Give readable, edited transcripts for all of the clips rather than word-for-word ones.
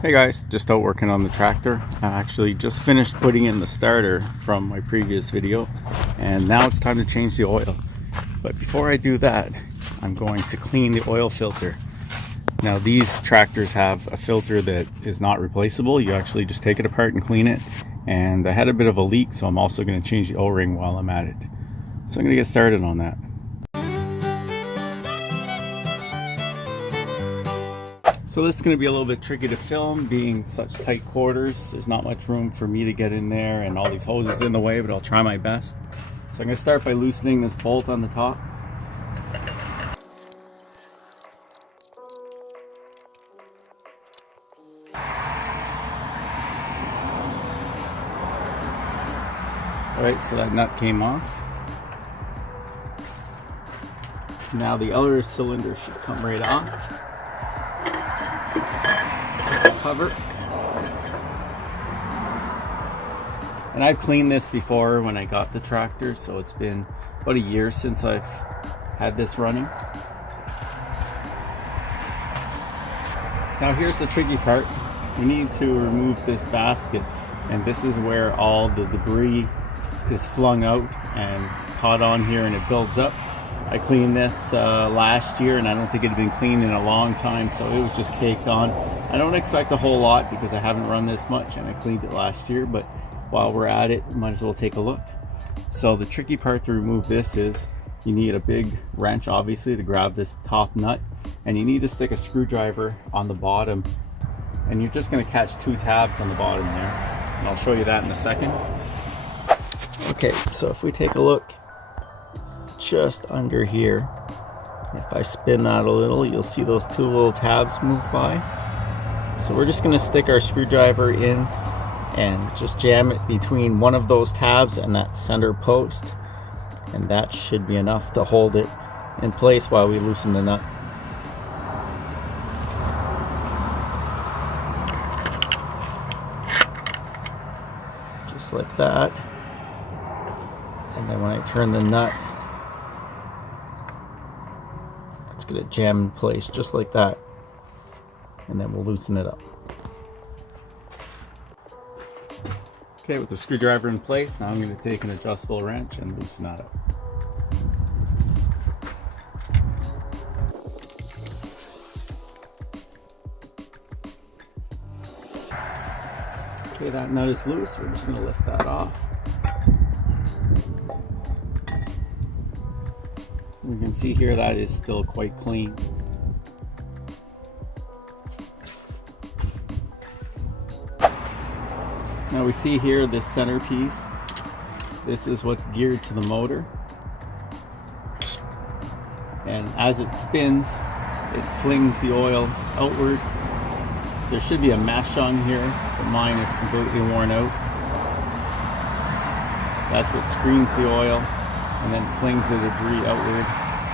Hey guys, just out working on the tractor. I actually just finished putting in the starter from my previous video, and now it's time to change the oil. But before I do that, I'm going to clean the oil filter. Now these tractors have a filter that is not replaceable. You actually just take it apart and clean it. And I had a bit of a leak, so I'm also going to change the O-ring while I'm at it. So I'm going to get started on that. So this is going to be a little bit tricky to film, being such tight quarters. There's not much room for me to get in there and all these hoses in the way, but I'll try my best. So I'm going to start by loosening this bolt on the top. Alright, so that nut came off. Now the other cylinder should come right off. Cover. And I've cleaned this before when I got the tractor, so it's been about a year since I've had this running. Now here's the tricky part. We need to remove this basket, and this is where all the debris is flung out and caught on here and it builds up. I cleaned this last year, and I don't think it had been cleaned in a long time, so it was just caked on. I don't expect a whole lot because I haven't run this much and I cleaned it last year, but while we're at it, might as well take a look. So the tricky part to remove this is you need a big wrench, obviously, to grab this top nut, and you need to stick a screwdriver on the bottom, and you're just going to catch two tabs on the bottom there, and I'll show you that in a second. Okay, so if we take a look just under here, if I spin that a little, you'll see those two little tabs move by. So we're just going to stick our screwdriver in and just jam it between one of those tabs and that center post, and that should be enough to hold it in place while we loosen the nut. Just like that. And then when I turn the nut, it's going to jam in place just like that, and then we'll loosen it up. Okay, with the screwdriver in place, now I'm going to take an adjustable wrench and loosen that up. Okay, that nut is loose. We're just going to lift that off. You can see here that is still quite clean. Now we see here this centerpiece. This is what's geared to the motor. And as it spins, it flings the oil outward. There should be a mesh on here, but mine is completely worn out. That's what screens the oil and then flings the debris outward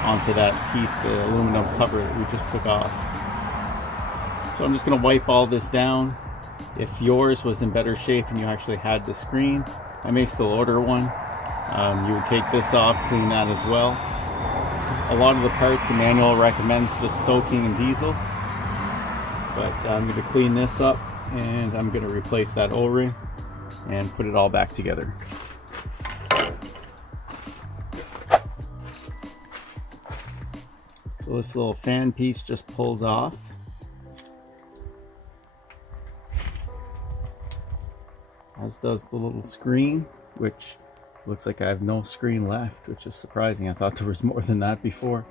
onto that piece, the aluminum cover that we just took off. So I'm just going to wipe all this down. If yours was in better shape and you actually had the screen, I may still order one. You would take this off, clean that as well. A lot of the parts the manual recommends just soaking in diesel, but I'm going to clean this up and I'm going to replace that O-ring and put it all back together. So this little fan piece just pulls off. As does the little screen, which looks like I have no screen left, which is surprising. I thought there was more than that before.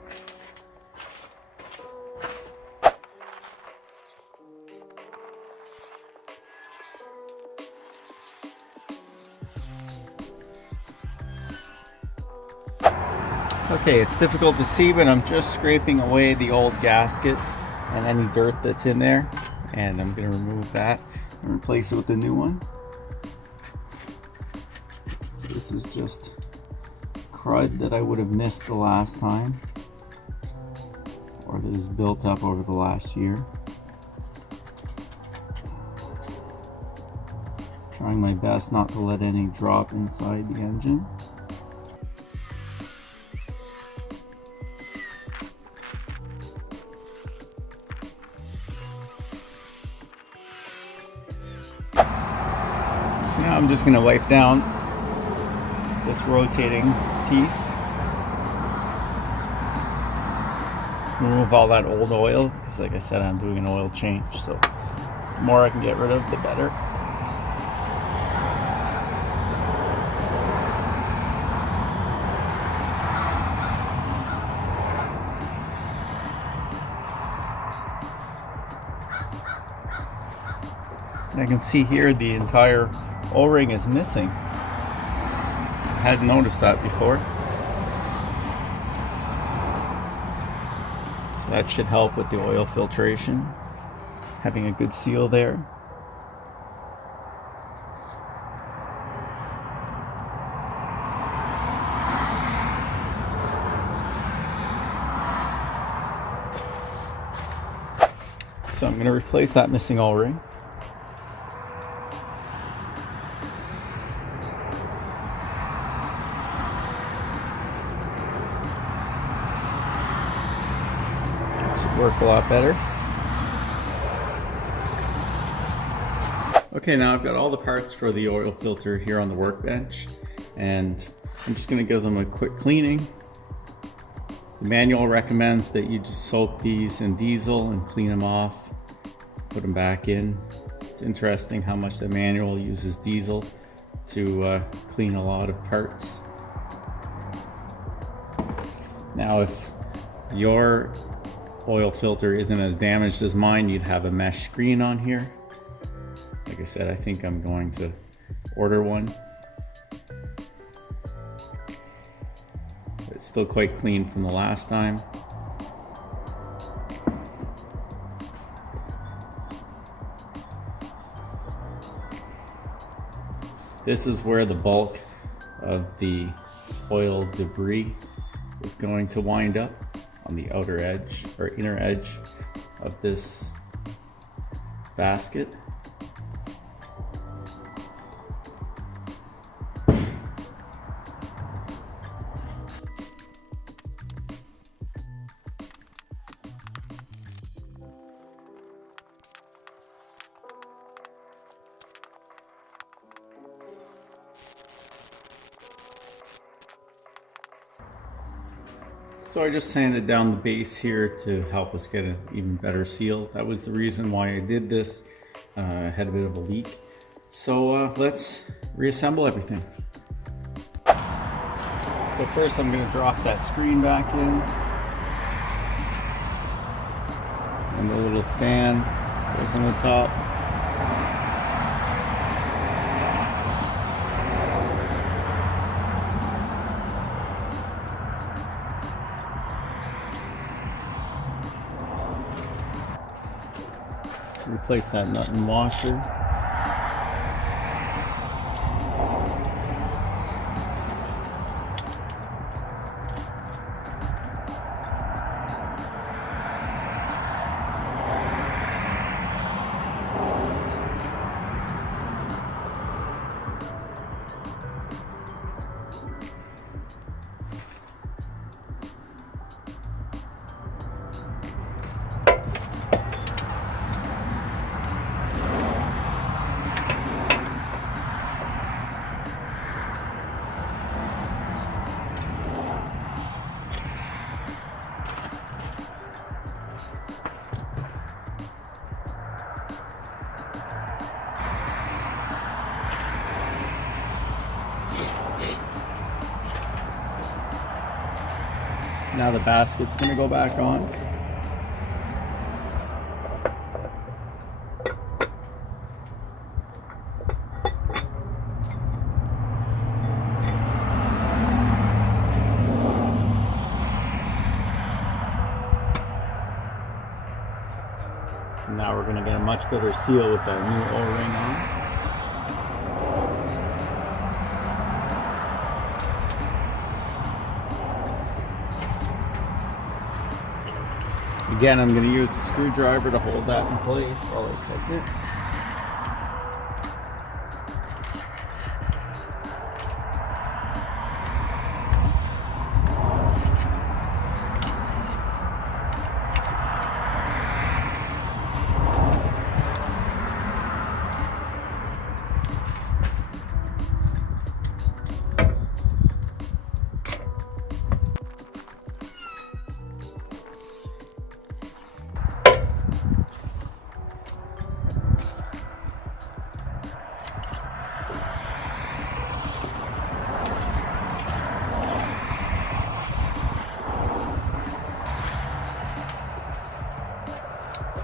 Okay, it's difficult to see, but I'm just scraping away the old gasket and any dirt that's in there, and I'm going to remove that and replace it with a new one. So this is just crud that I would have missed the last time, or that is built up over the last year. Trying my best not to let any drop inside the engine. So now I'm just going to wipe down this rotating piece. Remove all that old oil, because like I said, I'm doing an oil change, so the more I can get rid of, the better. And I can see here the entire O-ring is missing. I hadn't noticed that before. So that should help with the oil filtration, having a good seal there. So I'm going to replace that missing O-ring. Work a lot better. Okay, now I've got all the parts for the oil filter here on the workbench, and I'm just going to give them a quick cleaning. The manual recommends that you just soak these in diesel and clean them off, put them back in. It's interesting how much the manual uses diesel to clean a lot of parts. Now if your oil filter isn't as damaged as mine, you'd have a mesh screen on here. Like I said, I think I'm going to order one. It's still quite clean from the last time. This is where the bulk of the oil debris is going to wind up, on the outer edge or inner edge of this basket. So I just sanded down the base here to help us get an even better seal. That was the reason why I did this. I had a bit of a leak. So let's reassemble everything. So first I'm going to drop that screen back in. And the little fan goes on the top. Replace that nut and washer. Now the basket's going to go back on. Now we're going to get a much better seal with that new O-ring on. Again, I'm going to use a screwdriver to hold that in place while I tighten it.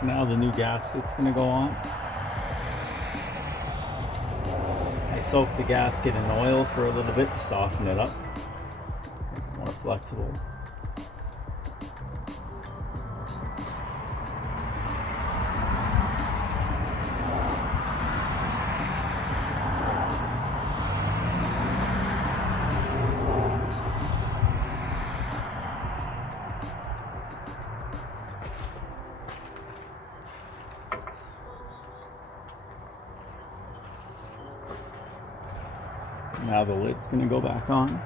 Now the new gasket's going to go on. I soaked the gasket in oil for a little bit to soften it up. More flexible. Now the lid's going to go back on.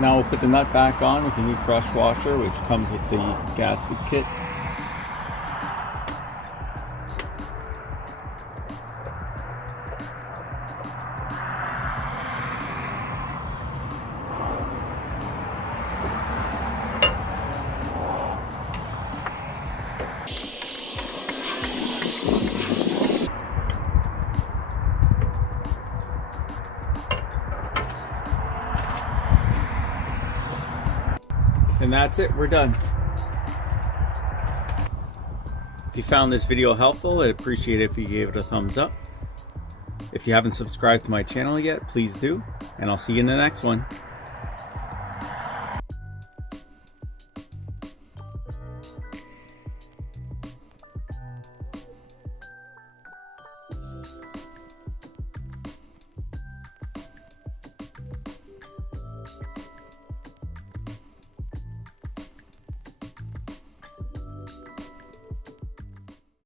Now we'll put the nut back on with a new crush washer, which comes with the gasket kit. And that's it, we're done. If you found this video helpful, I'd appreciate it if you gave it a thumbs up. If you haven't subscribed to my channel yet, please do, and I'll see you in the next one.